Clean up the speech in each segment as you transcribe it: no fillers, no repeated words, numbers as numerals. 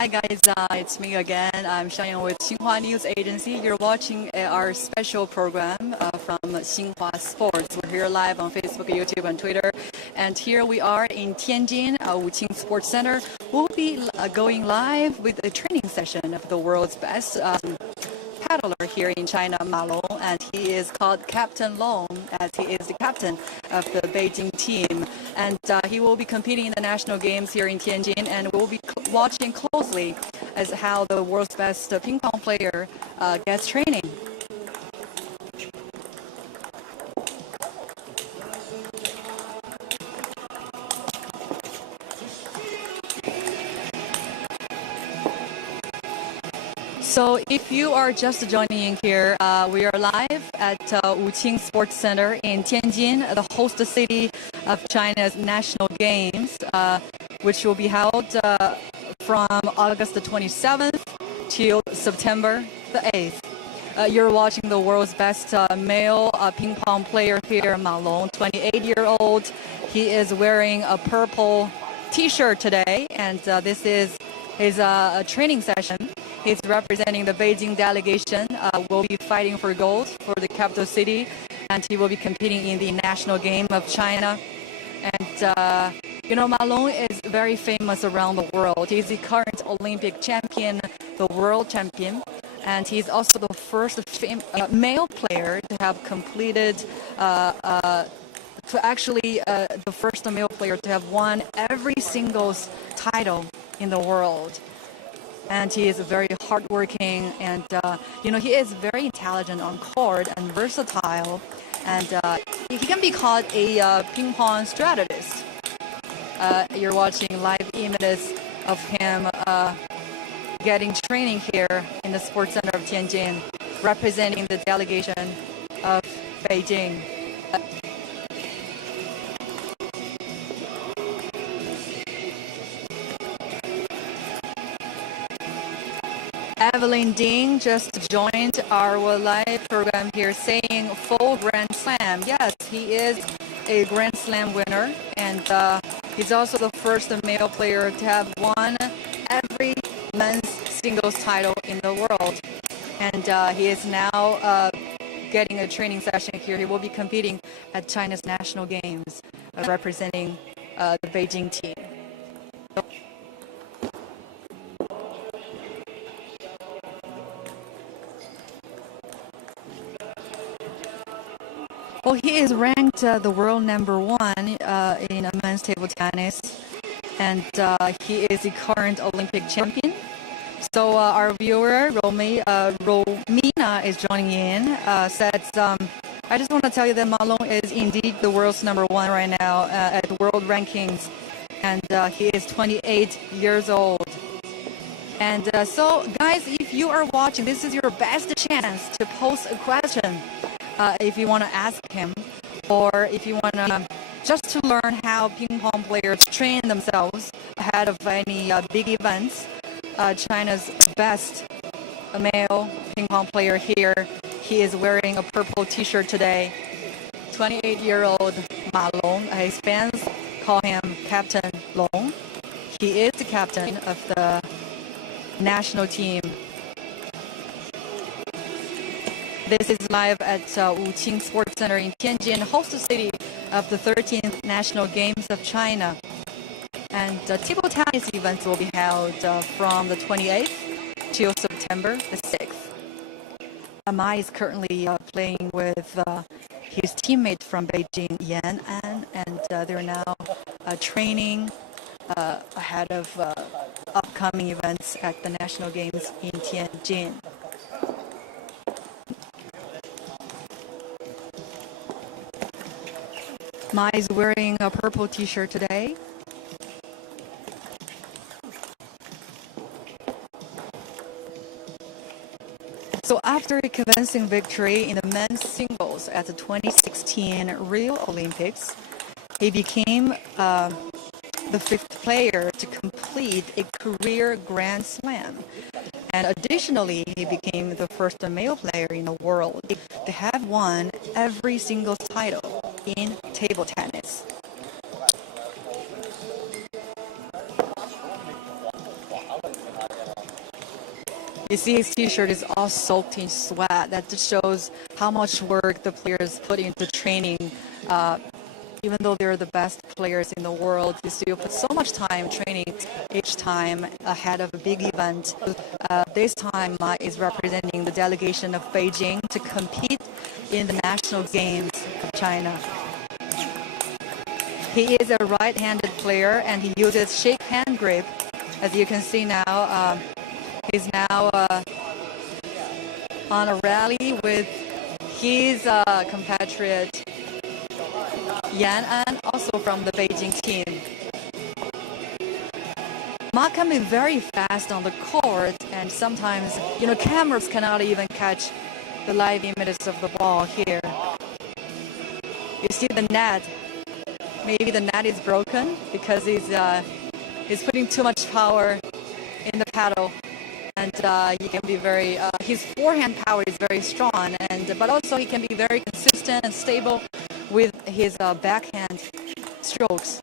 Hi guys, it's me again. I'm Xinhua with Xinhua News Agency. You're watching our special program from Xinhua Sports. We're here live on Facebook, YouTube, and Twitter. And here we are in Tianjin, Wuqing Sports Center. We'll be going live with a training session of the world's best paddler here in China, Ma Long, and he is called Captain Long, as he is the captain of the Beijing team. And he will be competing in the national games here in Tianjin, and we'll be watching closely as how the world's best ping pong player gets training. So if you are just joining in here, we are live at Wuqing Sports Center in Tianjin, the host city of China's national games, which will be held from August the 27th till September the 8th. You're watching the world's best male ping pong player here, Ma Long, 28-year-old. He is wearing a purple T-shirt today, and this is his training session. He's representing the Beijing delegation, will be fighting for gold for the capital city, and he will be competing in the national game of China. And, Ma Long is very famous around the world. He's the current Olympic champion, the world champion, and he's also the first male player to have completed, the first male player to have won every singles title in the world. And he is very hardworking, and he is very intelligent on court and versatile, and he can be called a ping pong strategist. You're watching live images of him getting training here in the Sports Center of Tianjin, representing the delegation of Beijing. Evelyn Ding just joined our live program here saying full Grand Slam. Yes, he is a Grand Slam winner, and he's also the first male player to have won every men's singles title in the world. And he is now getting a training session here. He will be competing at China's national games, representing the Beijing team. Well, he is ranked the world #1 in men's table tennis, and he is the current Olympic champion. So our viewer, Romina, is joining in, says, I just want to tell you that Ma Long is indeed the world's #1 right now at world rankings, and he is 28 years old. And so, guys, if you are watching, this is your best chance to post a question. If you want to ask him, or if you want to just to learn how ping pong players train themselves ahead of any big events. China's best male ping pong player here, he is wearing a purple T-shirt today. 28-year-old Ma Long. His fans call him Captain Long. He is the captain of the national team. This is live at Wuqing Sports Center in Tianjin, host city of the 13th National Games of China. And table tennis events will be held from the 28th till September the 6th. Ma is currently playing with his teammate from Beijing, Yan An, and they're now training ahead of upcoming events at the National Games in Tianjin. Ma is wearing a purple T-shirt today. So after a convincing victory in the men's singles at the 2016 Rio Olympics, he became the 5th player to complete a career Grand Slam. And additionally, he became the first male player in the world to have won every singles title in table tennis. You see his t-shirt is all soaked in sweat. That just shows how much work the players put into training. Even though they're the best players in the world, you still put so much time training each time ahead of a big event. This time is representing the delegation of Beijing to compete in the national games of China. He is a right-handed player and he uses shake hand grip. As you can see now, he's now on a rally with his compatriot Yan An, also from the Beijing team. Ma can be very fast on the court, and sometimes, cameras cannot even catch the live images of the ball here. You see the net. Maybe the net is broken because he's putting too much power in the paddle, and he can be very. His forehand power is very strong, but also he can be very consistent and stable with his backhand strokes.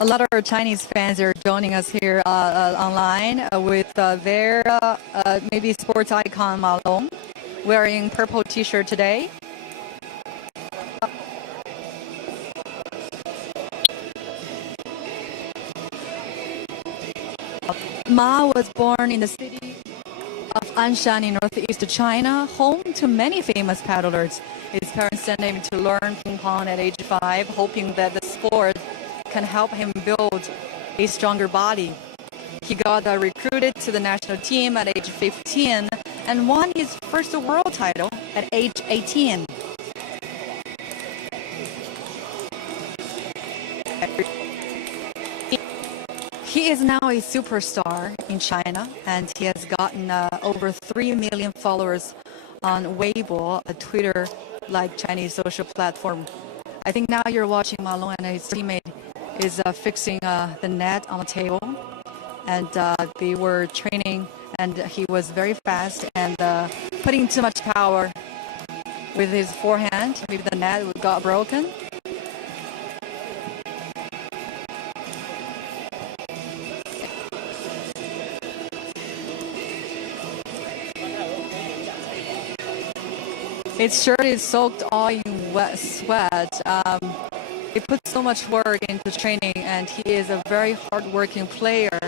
A lot of our Chinese fans are joining us here online with their maybe sports icon Ma Long, wearing purple t-shirt today. Ma was born in the city of Anshan in northeast China, home to many famous paddlers. His parents sent him to learn ping pong at age 5, hoping that the sport can help him build a stronger body. He got recruited to the national team at age 15 and won his first world title at age 18. He is now a superstar in China, and he has gotten over 3 million followers on Weibo, a Twitter-like Chinese social platform. I think now you're watching Ma Long and his teammate is fixing the net on the table, and they were training, and he was very fast and putting too much power with his forehand. Maybe the net got broken. His shirt is soaked all in wet sweat. He puts so much work into training, and he is a very hard-working player.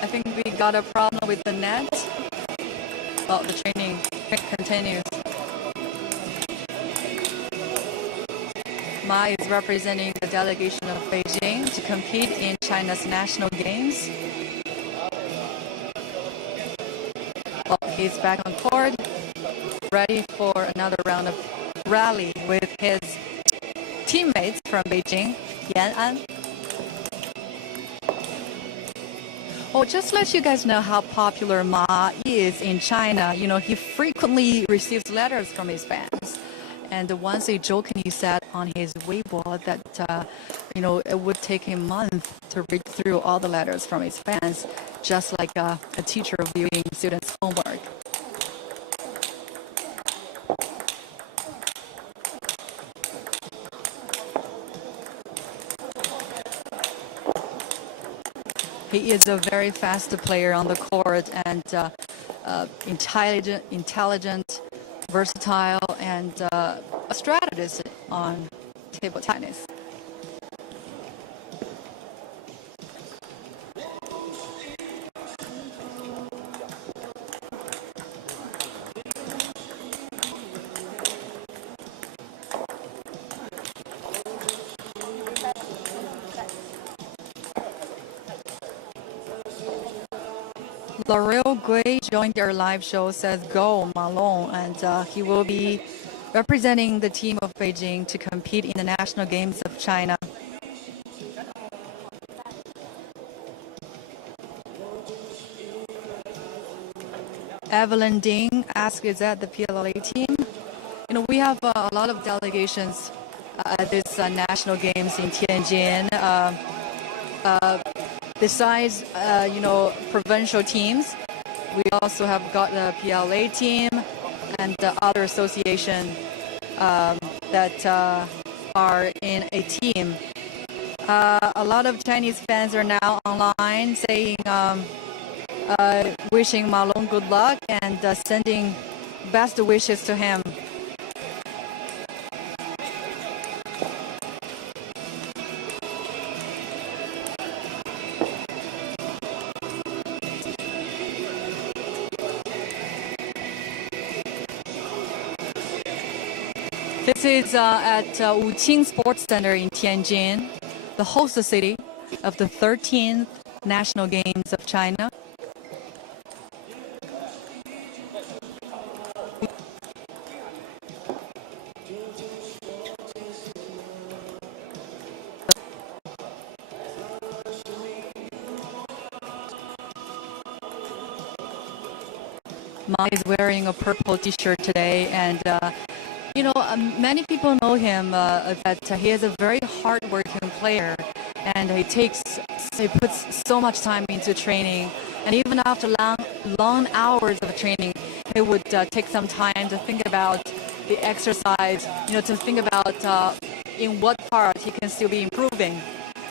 I think we got a problem with the net. Well, the training continues. Ma is representing the delegation of Beijing to compete in China's national games. Well, he's back on court, ready for another round of rally with his teammates from Beijing, Yan An. Oh, just to let you guys know how popular Ma is in China. He frequently receives letters from his fans. And once he jokingly said on his Weibo that, it would take him a month to read through all the letters from his fans, just like a teacher reviewing students' homework. He is a very fast player on the court and intelligent, versatile, and a strategist on table tennis. L'Oreal Gui joined our live show, says go Ma Long, and he will be representing the team of Beijing to compete in the national games of China. Evelyn Ding asks, is that the PLA team? We have a lot of delegations at this national games in Tianjin. Besides, provincial teams, we also have got the PLA team and other association that are in a team. A lot of Chinese fans are now online saying, wishing Ma Long good luck and sending best wishes to him. This is at Wuqing Sports Center in Tianjin, the host city of the 13th National Games of China. Ma is wearing a purple t-shirt today, and many people know him that he is a very hard-working player, and he puts so much time into training, and even after long hours of training, he would take some time to think about the exercise, to think about in what part he can still be improving.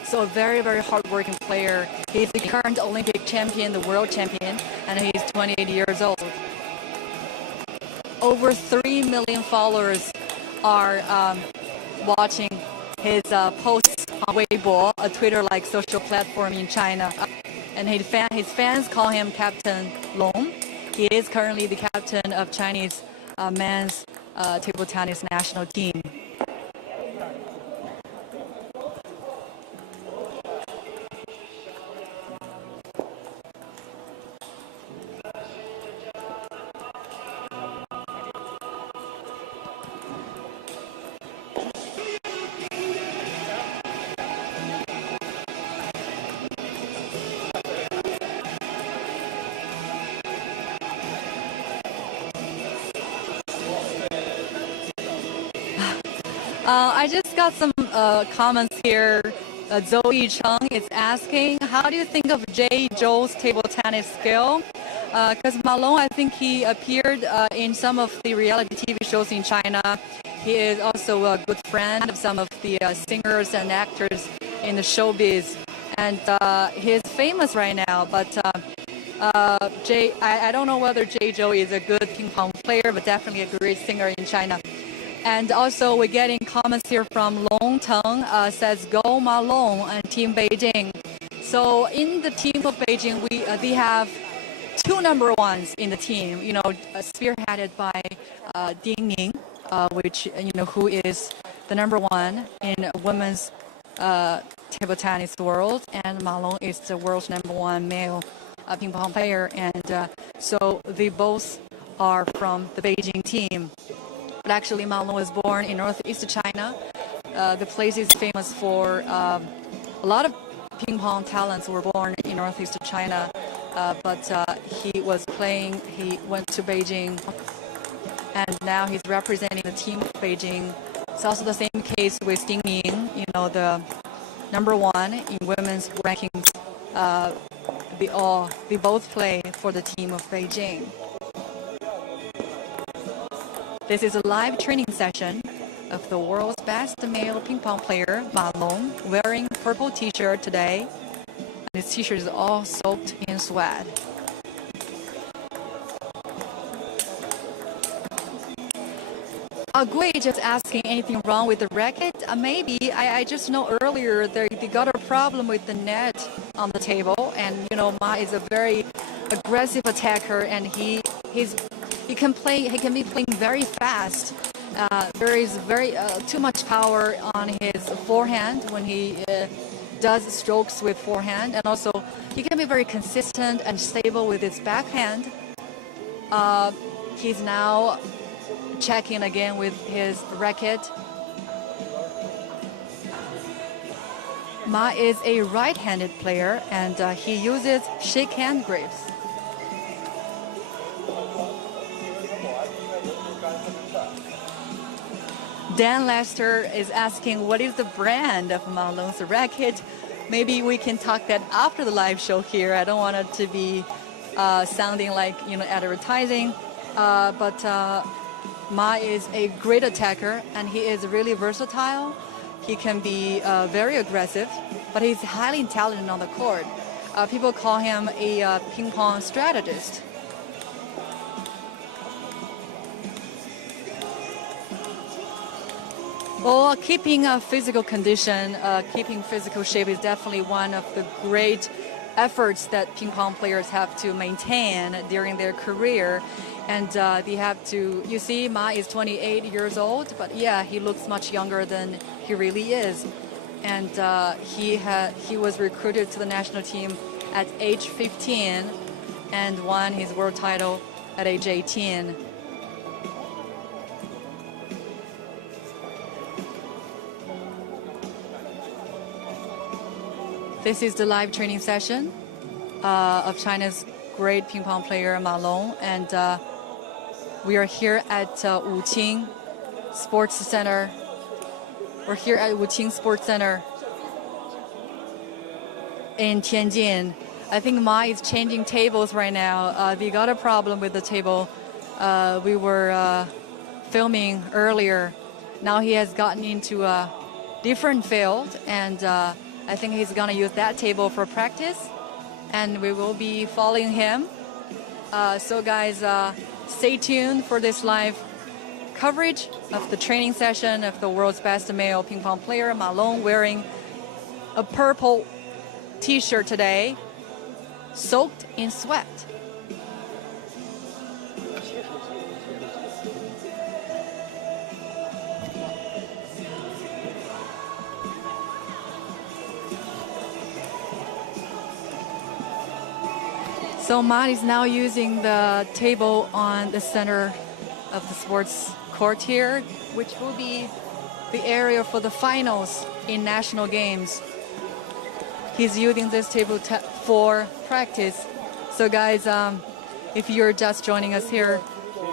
So a very, very hard-working player. He's the current Olympic champion, the world champion, and he's 28 years old. Over 3 million followers are watching his posts on Weibo, a Twitter-like social platform in China. And his fans call him Captain Long. He is currently the captain of Chinese men's table tennis national team. I just got some comments here. Zoe Chung is asking, how do you think of Jay Zhou's table tennis skill? Because Ma Long, I think he appeared in some of the reality TV shows in China. He is also a good friend of some of the singers and actors in the showbiz. And he is famous right now, but I don't know whether Jay Zhou is a good ping pong player, but definitely a great singer in China. And also, we're getting comments here from Long Teng, says, Go Ma Long and Team Beijing. So in the team of Beijing, they have two number ones in the team, spearheaded by Ding Ning, who is the number one in women's table tennis world, and Ma Long is the world's number one male ping pong player, and so they both are from the Beijing team. But actually, Ma Long was born in northeast China. The place is famous for a lot of ping pong talents were born in northeast China, but he went to Beijing, and now he's representing the team of Beijing. It's also the same case with Ding Ning, the number one in women's rankings. They both play for the team of Beijing. This is a live training session of the world's best male ping pong player, Ma Long, wearing purple t-shirt today. And his t-shirt is all soaked in sweat. Gui just asking anything wrong with the racket. Maybe. I just know earlier they got a problem with the net on the table. And, Ma is a very aggressive attacker, and he can be playing very fast. There is too much power on his forehand when he does strokes with forehand, and also he can be very consistent and stable with his backhand. He's now checking again with his racket. Ma is a right-handed player, and he uses shake hand grips. Dan Lester is asking, what is the brand of Malong's racket? Maybe we can talk that after the live show here. I don't want it to be sounding like, advertising. But Ma is a great attacker, and he is really versatile. He can be very aggressive, but he's highly intelligent on the court. People call him a ping pong strategist. Well, keeping a physical condition, keeping physical shape is definitely one of the great efforts that ping pong players have to maintain during their career. And they have to, you see, Ma is 28 years old, but yeah, he looks much younger than he really is. And he was recruited to the national team at age 15 and won his world title at age 18. This is the live training session of China's great ping pong player Ma Long, and we are here at Wuqing Sports Center. We're here at Wuqing Sports Center in Tianjin. I think Ma is changing tables right now. They got a problem with the table. We were filming earlier. Now he has gotten into a different field, and I think he's gonna use that table for practice, and we will be following him. So guys, stay tuned for this live coverage of the training session of the world's best male ping pong player, Ma Long, wearing a purple t-shirt today, soaked in sweat. So Ma is now using the table on the center of the sports court here, which will be the area for the finals in national games. He's using this table for practice. So guys, if you're just joining us here,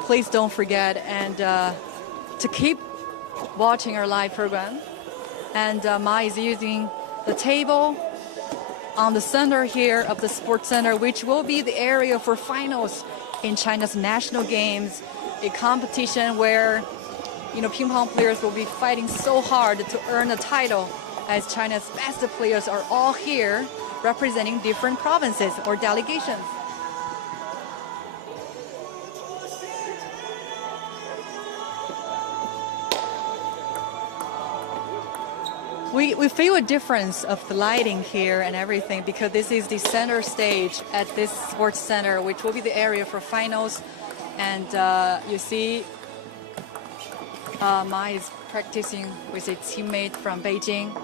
please don't forget and to keep watching our live program. And Ma is using the table on the center here of the sports center, which will be the area for finals in China's national games, a competition where ping pong players will be fighting so hard to earn a title, as China's best players are all here representing different provinces or delegations. We feel a difference of the lighting here and everything, because this is the center stage at this sports center, which will be the area for finals. And you see Ma is practicing with a teammate from Beijing.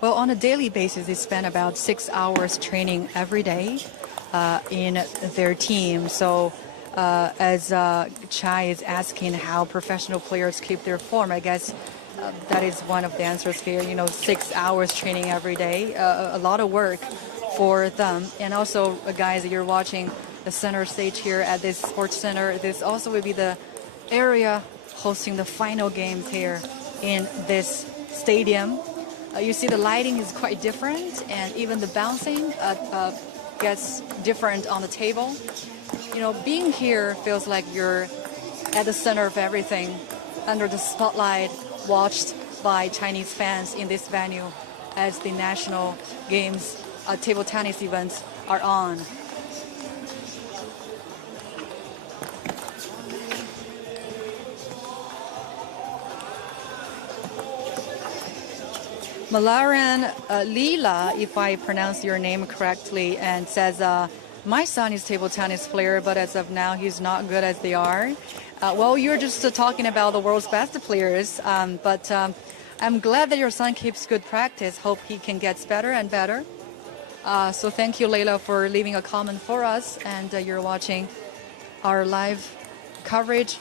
Well, on a daily basis, they spend about 6 hours training every day in their team. So as Chai is asking how professional players keep their form, I guess that is one of the answers here. 6 hours training every day, a lot of work for them. And also, guys, you're watching the center stage here at this sports center. This also will be the area hosting the final games here in this stadium. You see the lighting is quite different, and even the bouncing gets different on the table. Being here feels like you're at the center of everything, under the spotlight, watched by Chinese fans in this venue. as the national games, table tennis events are on. Malaran Lila, if I pronounce your name correctly, and says, my son is table tennis player, but as of now, he's not good as they are. Well, you're just talking about the world's best players, but I'm glad that your son keeps good practice. Hope he can get better and better. So thank you, Leila, for leaving a comment for us, and you're watching our live coverage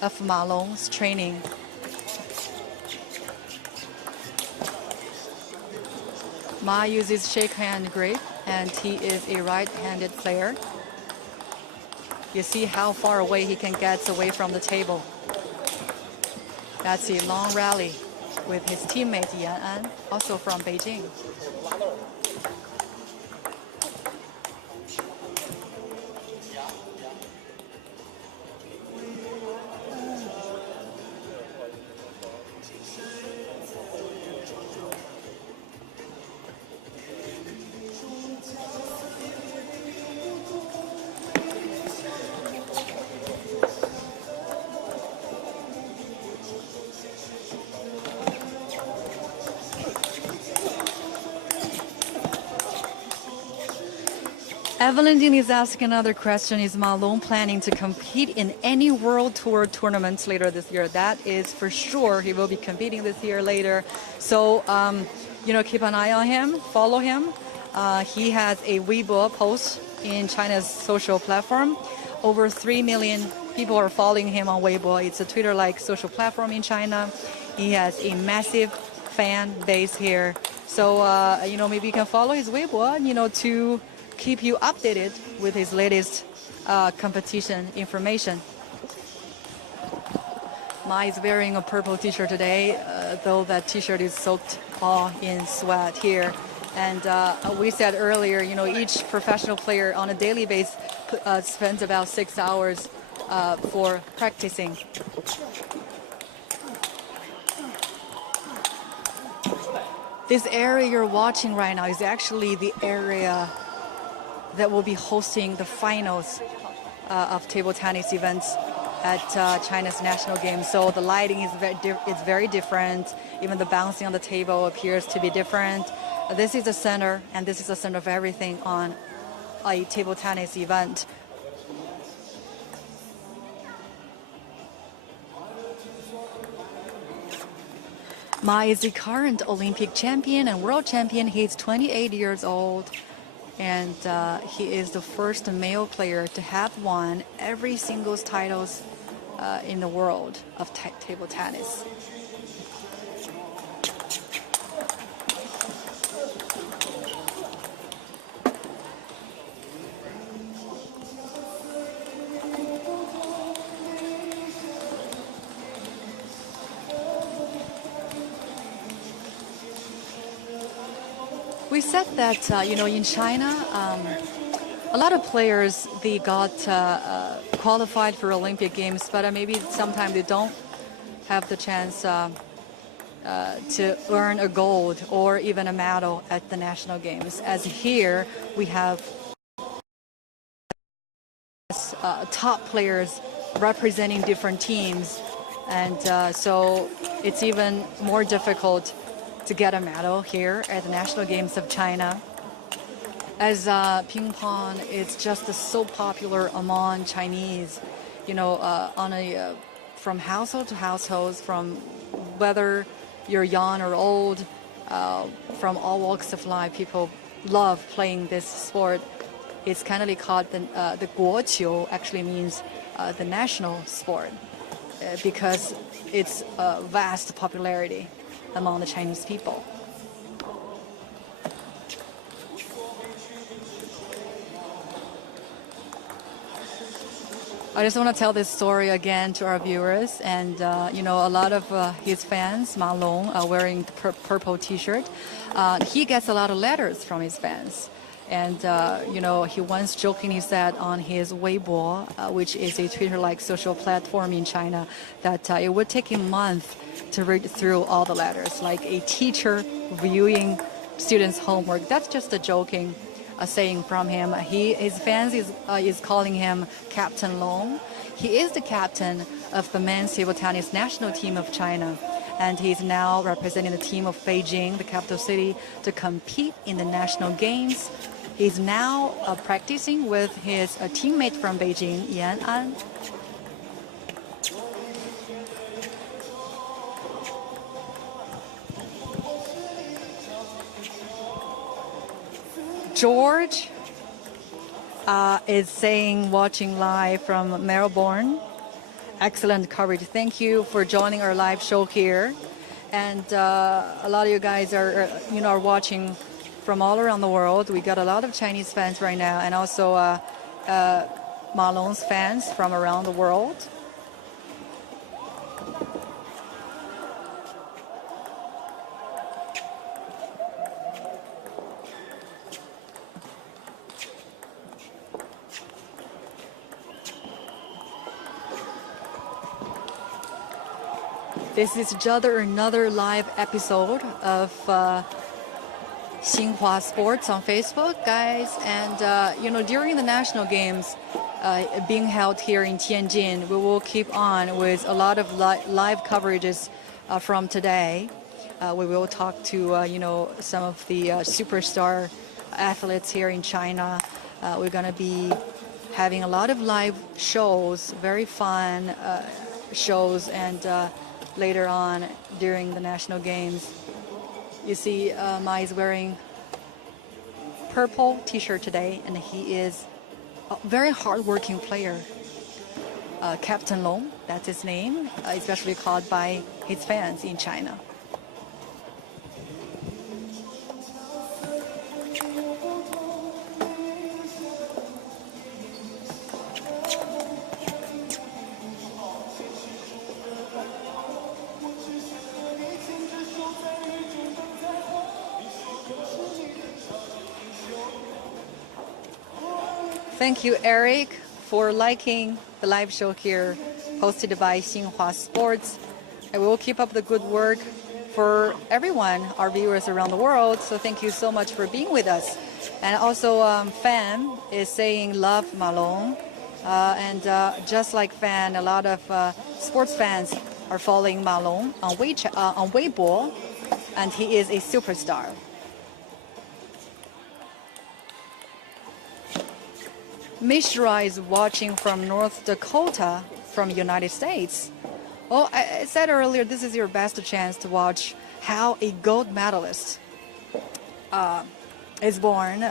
of Ma Long's training. Ma uses shake hand grip, and he is a right-handed player. You see how far away he can get away from the table. That's a long rally with his teammate Yan An, also from Beijing. Evelyn Dean is asking another question. Is Ma Long planning to compete in any World Tour tournaments later this year? That is for sure. He will be competing this year later. So, keep an eye on him, follow him. He has a Weibo post in China's social platform. Over 3 million people are following him on Weibo. It's a Twitter-like social platform in China. He has a massive fan base here. So, maybe you can follow his Weibo, to keep you updated with his latest competition information. Ma is wearing a purple t-shirt today, though that t-shirt is soaked all in sweat here. And we said earlier, each professional player on a daily basis spends about 6 hours for practicing. This area you're watching right now is actually the area that will be hosting the finals of table tennis events at China's national games. So the lighting is very different. Even the bouncing on the table appears to be different. This is the center, and this is the center of everything on a table tennis event. Ma is the current Olympic champion and world champion. He's 28 years old. And he is the first male player to have won every singles titles in the world of table tennis. We said that, in China, a lot of players, they got qualified for Olympic Games, but maybe sometimes they don't have the chance to earn a gold or even a medal at the national games. As here, we have top players representing different teams, and so it's even more difficult to get a medal here at the National Games of China. As ping pong is just so popular among Chinese, from household to households, from whether you're young or old, from all walks of life, people love playing this sport. It's kind of called the guoqiu, actually means the national sport, because it's a vast popularity among the Chinese people. I just want to tell this story again to our viewers, and a lot of his fans, Ma Long, are wearing the purple T-shirt. He gets a lot of letters from his fans, and he once jokingly said on his Weibo, which is a Twitter-like social platform in China, that it would take him a month to read through all the letters, like a teacher viewing students' homework. That's just a joking saying from him. His fans is calling him Captain Long. He is the captain of the men's table tennis national team of China, and he's now representing the team of Beijing, the capital city, to compete in the national games. He's now practicing with his teammate from Beijing, Yan An. George is saying, watching live from Melbourne. Excellent coverage. Thank you for joining our live show here. And a lot of you guys are watching from all around the world. We got a lot of Chinese fans right now, and also Ma Long's fans from around the world. This is another live episode of Xinhua Sports on Facebook, guys. And during the national games being held here in Tianjin, we will keep on with a lot of live coverages from today. We will talk to some of the superstar athletes here in China. We're going to be having a lot of live shows, very fun shows, and later on during the national games. You see Mai is wearing purple t-shirt today, and he is a very hard-working player. Captain Long, that's his name, especially called by his fans in China. Thank you, Eric, for liking the live show here, hosted by Xinhua Sports. And we will keep up the good work for everyone, our viewers around the world. So thank you so much for being with us. And also, Fan is saying love Ma Long. And just like Fan, a lot of sports fans are following Ma Long on Weibo, and he is a superstar. Mishra is watching from North Dakota, from United States. Well, I said earlier, this is your best chance to watch how a gold medalist is born,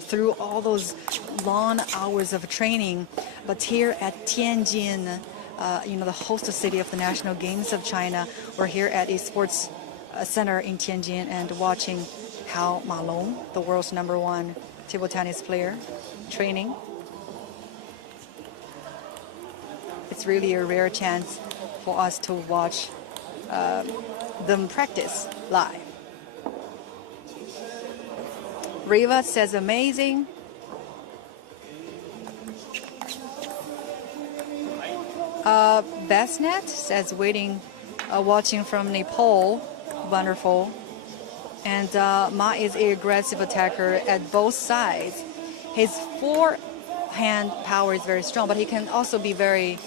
through all those long hours of training. But here at Tianjin, the host city of the National Games of China, we're here at a sports center in Tianjin and watching how Ma Long, the world's #1 table tennis player, training. It's really a rare chance for us to watch them practice live. Riva says amazing. Bestnet says watching from Nepal. Wonderful. And Ma is an aggressive attacker at both sides. His forehand power is very strong, but he can also be very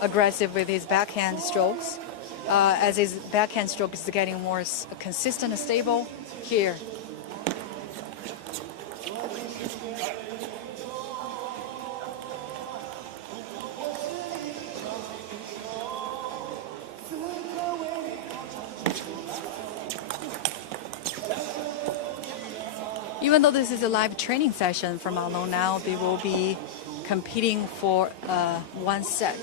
aggressive with his backhand strokes. As his backhand stroke is getting more consistent and stable here. Even though this is a live training session for Ma Long now, they will be competing for one set.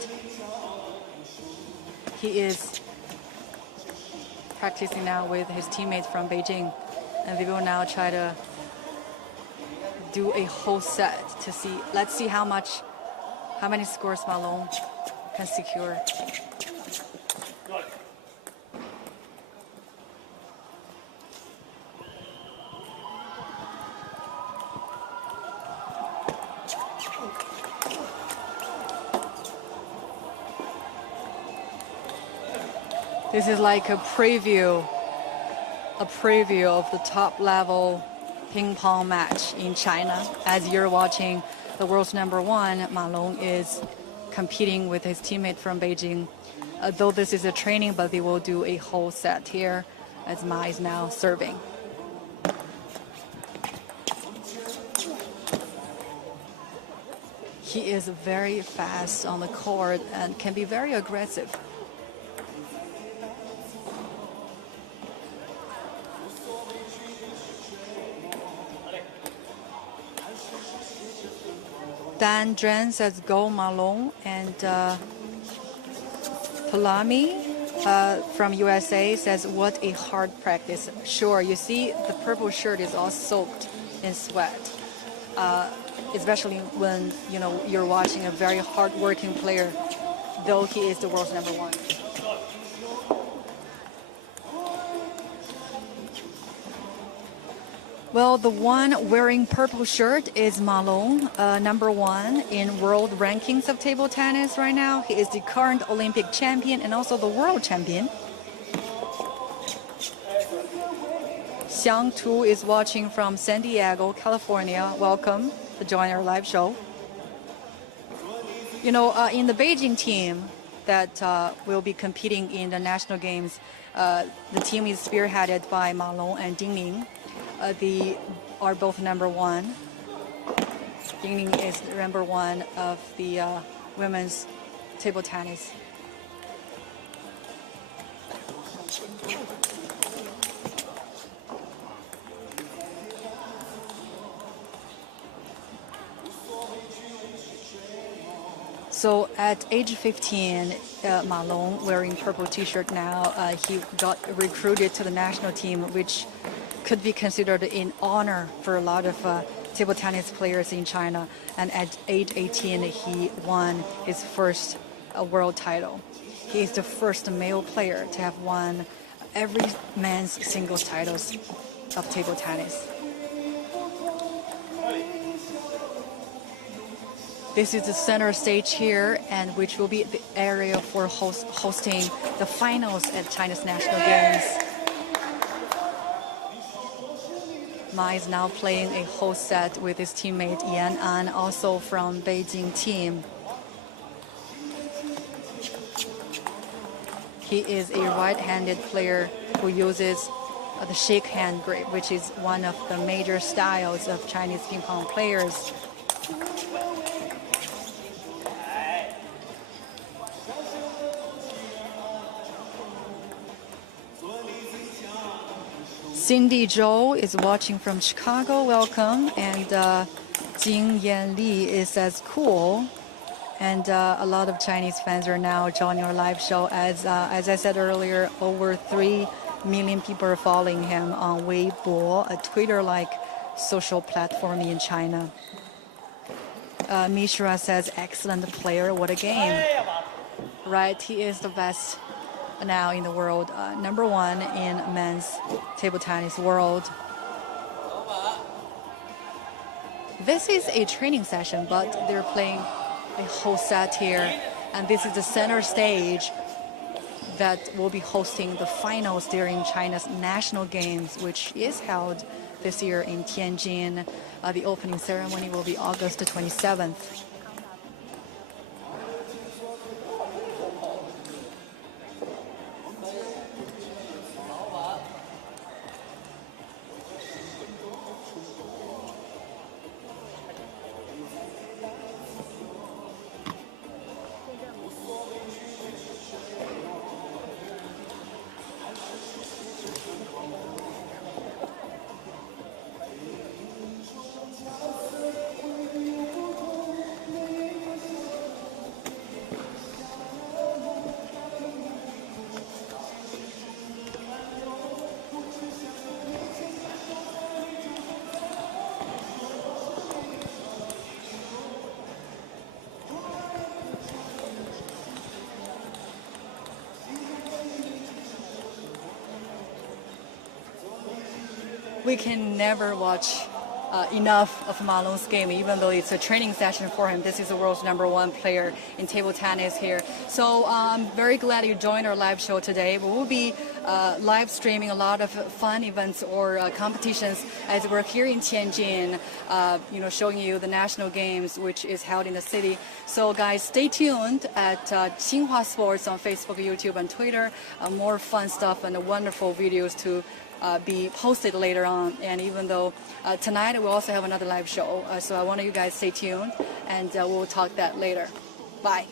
He is practicing now with his teammates from Beijing, and they will now try to do a whole set to see. Let's see how many scores Ma Long can secure. This is like a preview a preview of the top level ping pong match in China. As you're watching, the world's number one, Ma Long, is competing with his teammate from Beijing. Though this is a training, but they will do a whole set here as Ma is now serving. He is very fast on the court and can be very aggressive. Dan Zhen says go Ma Long, and Palami from USA says what a hard practice. Sure, you see the purple shirt is all soaked in sweat, especially when you're watching a very hard-working player, though he is the world's number one. Well, the one wearing purple shirt is Ma Long, number one in world rankings of table tennis right now. He is the current Olympic champion and also the world champion. Xiang Tu is watching from San Diego, California. Welcome to join our live show. In the Beijing team that will be competing in the national games, the team is spearheaded by Ma Long and Ding Ning. They are both number one. Ding Ning is number one of the women's table tennis. So at age 15, Ma Long, wearing purple t-shirt now, he got recruited to the national team, which could be considered an honor for a lot of table tennis players in China. And at age 18, he won his first world title. He is the first male player to have won every men's singles titles of table tennis. This is the center stage here, and which will be the area for hosting the finals at China's national games. Ma is now playing a whole set with his teammate Yan An, also from Beijing team. He is a right-handed player who uses the shake hand grip, which is one of the major styles of Chinese ping pong players. Cindy Zhou is watching from Chicago. Welcome. And Jing Yan Li says cool. And a lot of Chinese fans are now joining our live show. As I said earlier, over 3 million people are following him on Weibo, a Twitter-like social platform in China. Mishra says, excellent player, what a game. Right, he is the best now in the world, number one in men's table tennis world. This is a training session, but they're playing a whole set here, and this is the center stage that will be hosting the finals during China's national games, which is held this year in Tianjin. The opening ceremony will be August 27th. We can never watch enough of Malong's game, even though it's a training session for him. This is the world's #1 player in table tennis here. So I'm very glad you joined our live show today. We will be live streaming a lot of fun events or competitions as we're here in Tianjin, showing you the national games, which is held in the city. So guys, stay tuned at Xinhua Sports on Facebook, YouTube, and Twitter. More fun stuff and wonderful videos to be posted later on. And even though tonight we'll also have another live show, so I want you guys stay tuned, and we'll talk that later. Bye.